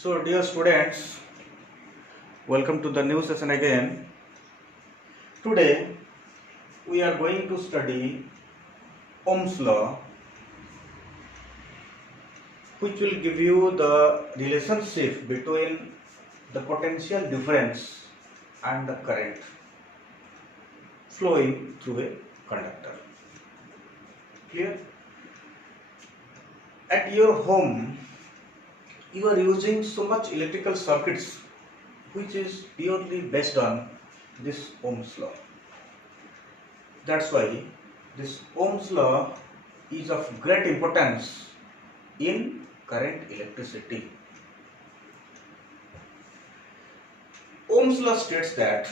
So, dear students, welcome to the new session again. Today, we are going to study Ohm's law, which will give you the relationship between the potential difference and the current flowing through a conductor. Clear? At your home, you are using so much electrical circuits which is purely based on this Ohm's law. That's why this Ohm's law is of great importance in current electricity. Ohm's law states that,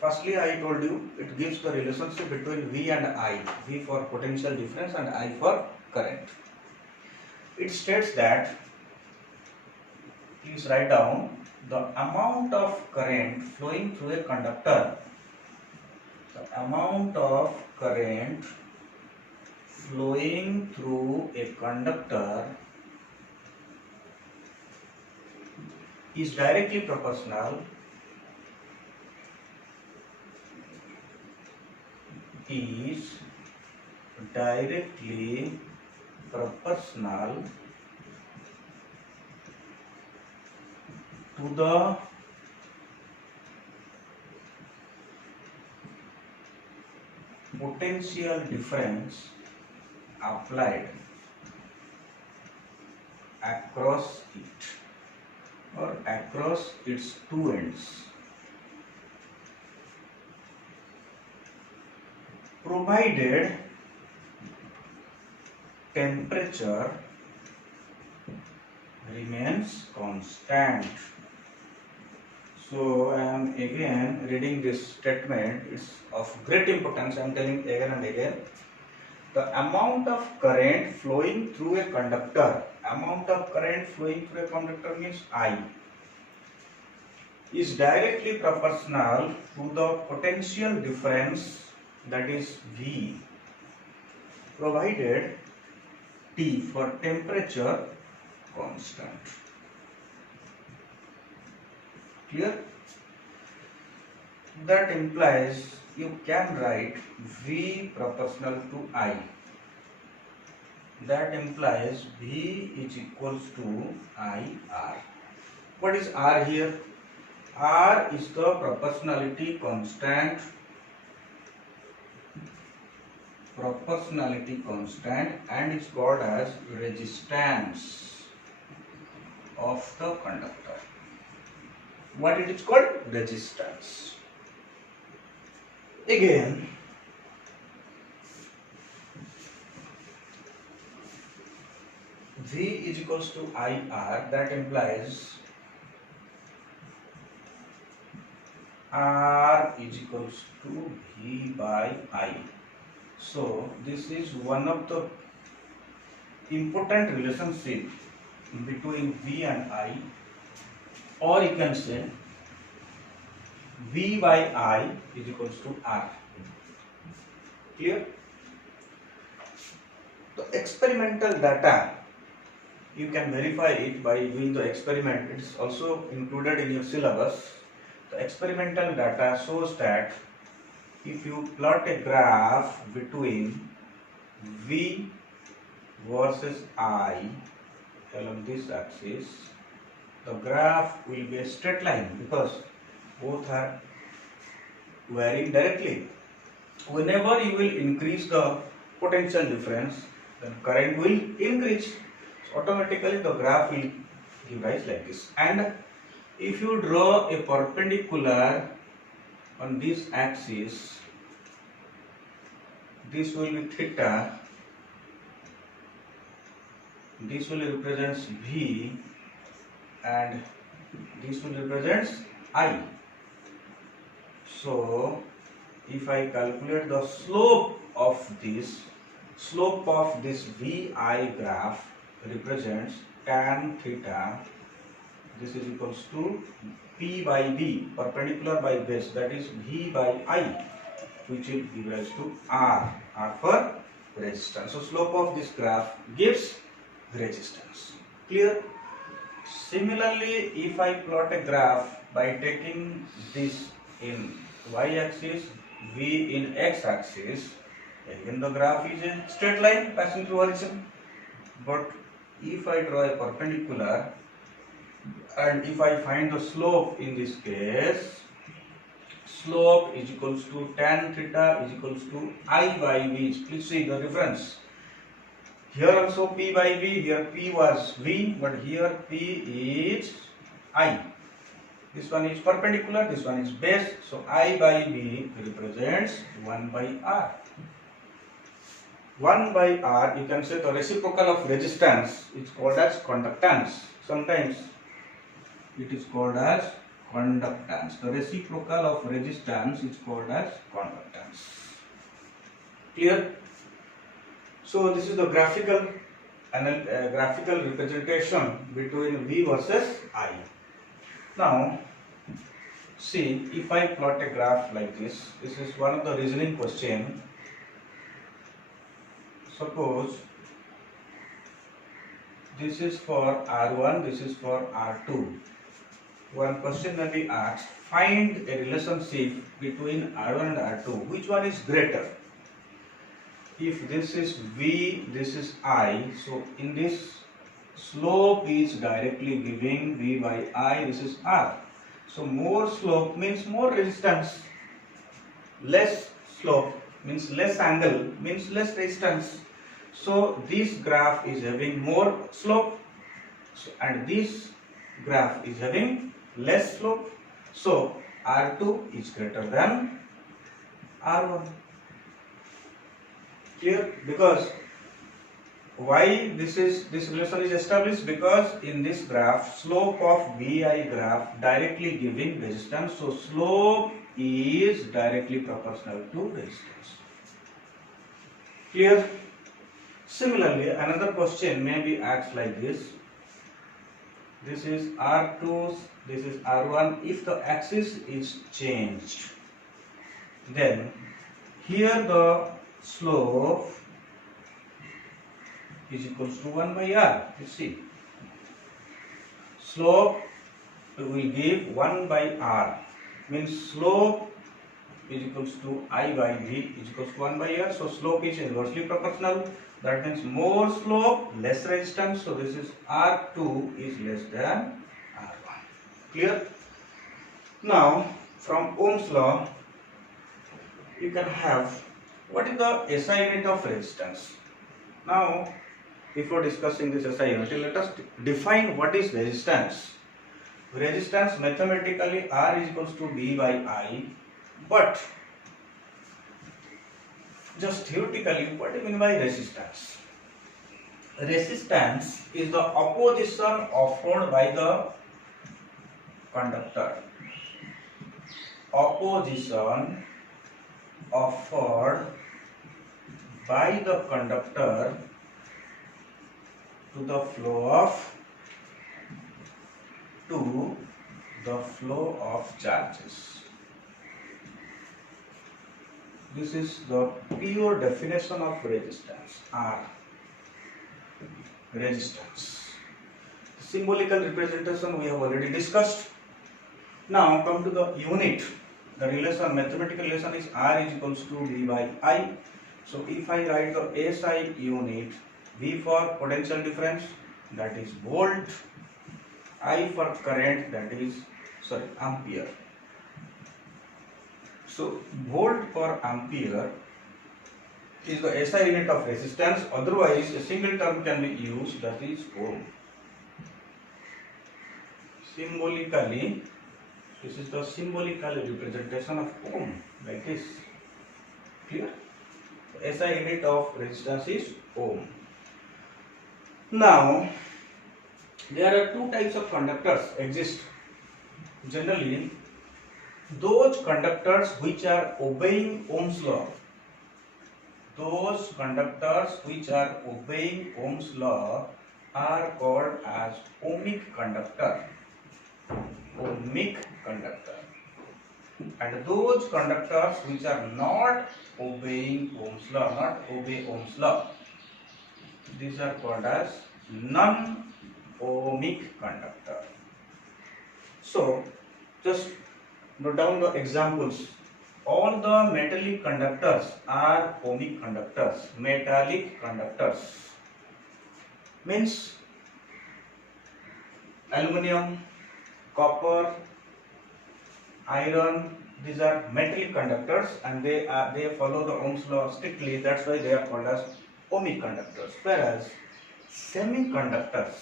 firstly I told you, it gives the relationship between V and I, V for potential difference and I for current. It states that, please write down, the amount of current flowing through a conductor, the amount of current flowing through a conductor is directly proportional to the potential difference applied across it or across its two ends, provided temperature remains constant. So I am again reading this statement. It's of great importance. I am telling again and again. The amount of current flowing through a conductor, means I, is directly proportional to the potential difference, that is V, provided T for temperature constant. Clear? That implies you can write V proportional to I. That implies V is equals to IR. What is R here? R is the proportionality constant and is called as resistance of the conductor. What it is called? Resistance. Again, V is equals to IR. That implies R is equals to V by I. So this is one of the important relationship between V and I, or you can say V by I is equals to R. Clear? The experimental data, you can verify it by doing the experiment. It is also included in your syllabus. The experimental data shows that if you plot a graph between V versus I along this axis, the graph will be a straight line because both are varying directly. Whenever you will increase the potential difference, then current will increase. So automatically the graph will give rise like this. And if you draw a perpendicular on this axis, this will be theta, this will represent V, and this will represent I. So if I calculate the slope of this VI graph represents tan theta. This is equals to P by V, perpendicular by base, that is V by I, which will give rise to R for resistance. So slope of this graph gives resistance. Clear? Similarly, if I plot a graph by taking this in y-axis, v in x-axis, again the graph is a straight line passing through origin. But if I draw a perpendicular and if I find the slope in this case, slope is equals to tan theta is equals to I by v. Please see the difference. Here also P by V, here P was V, but here P is I. This one is perpendicular, this one is base, so I by V represents 1 by R. 1 by R, you can say the reciprocal of resistance is called as conductance. Sometimes it is called as conductance. The reciprocal of resistance is called as conductance. Clear? So this is the graphical representation between V versus I. Now see, if I plot a graph like this is one of the reasoning question. Suppose this is for R1, this is for R2. One question may be asked, find a relationship between R1 and R2. Which one is greater? If this is V, this is I, so in this slope is directly giving V by I, this is R. So more slope means more resistance, less slope means less angle, means less resistance. So this graph is having more slope and this graph is having less slope. So R2 is greater than R1. Clear? Because why this relation is established? Because in this graph, slope of VI graph directly giving resistance, so slope is directly proportional to resistance. Clear? Similarly, another question may be asked like this. This is R2, this is R1. If the axis is changed, then here the slope is equals to 1 by R. You see, slope will give 1 by R, means slope is equals to I by V is equals to 1 by R. So slope is inversely proportional. That means more slope, less resistance. So this is R2 is less than R1. Clear? Now from Ohm's law, you can have what is the SI unit of resistance. Now before discussing this SI unit, let us define what is resistance. Resistance mathematically R is equals to V by I, but just theoretically, what do you mean by resistance? Resistance is the opposition offered by the conductor. Opposition offered by the conductor to the flow of charges. This is the pure definition of resistance. R. Resistance. Symbolical representation we have already discussed. Now come to the unit. The relation, mathematical relation is R is equals to V by I. So if I write the SI unit, V for potential difference, that is volt, I for current, that is ampere. So volt per ampere is the SI unit of resistance. Otherwise a single term can be used, that is ohm. Symbolically, this is the symbolical representation of ohm, like this. Clear? The SI unit of resistance is ohm. Now there are two types of conductors exist. Generally, those conductors which are obeying Ohm's law, those conductors which are obeying Ohm's law are called as ohmic conductor. Ohmic conductor. And those conductors which are not obeying Ohm's law, not obey Ohm's law, these are called as non-ohmic ohmic conductor. So just note down the examples. All the metallic conductors are ohmic conductors. Metallic conductors means aluminum, copper, iron. These are metallic conductors, and they follow the Ohm's law strictly. That's why they are called as ohmic conductors. Whereas semiconductors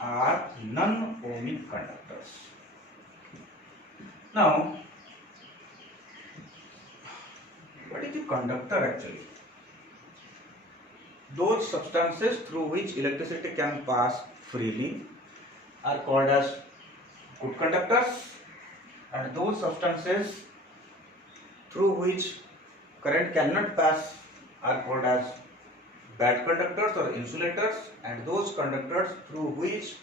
are non-ohmic conductors. Now, what is the conductor actually? Those substances through which electricity can pass freely are called as good conductors, and those substances through which current cannot pass are called as bad conductors or insulators, and those conductors through which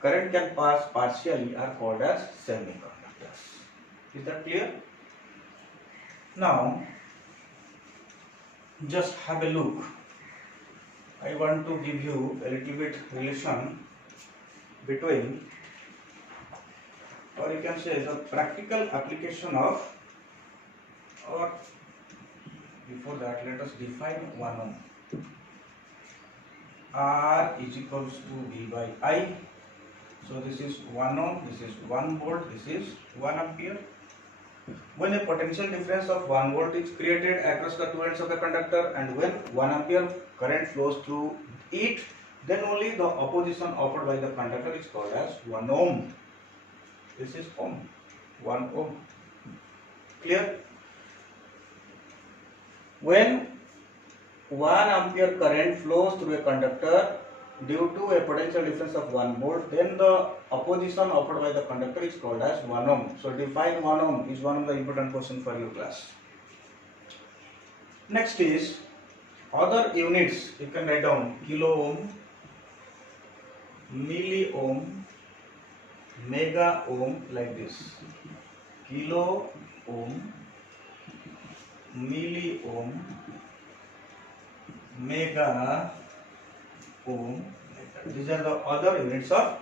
current can pass partially are called as semiconductors. Is that clear? Now just have a look. I want to give you a little bit relation between, or you can say the practical application of, or before that let us define 1 ohm. R is equals to V by I. So this is 1 ohm, this is 1 volt, this is 1 ampere. When a potential difference of 1 volt is created across the two ends of the conductor, and when 1 ampere current flows through it, then only the opposition offered by the conductor is called as 1 ohm. This is ohm, 1 ohm. Clear? When 1 ampere current flows through a conductor due to a potential difference of 1 volt, then the opposition offered by the conductor is called as 1 ohm. So define 1 ohm is one of the important questions for your class. Next is other units. You can write down kilo ohm, milli ohm, mega ohm, like this. Kilo ohm, milli ohm, mega ohm. These are the other units of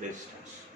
resistance.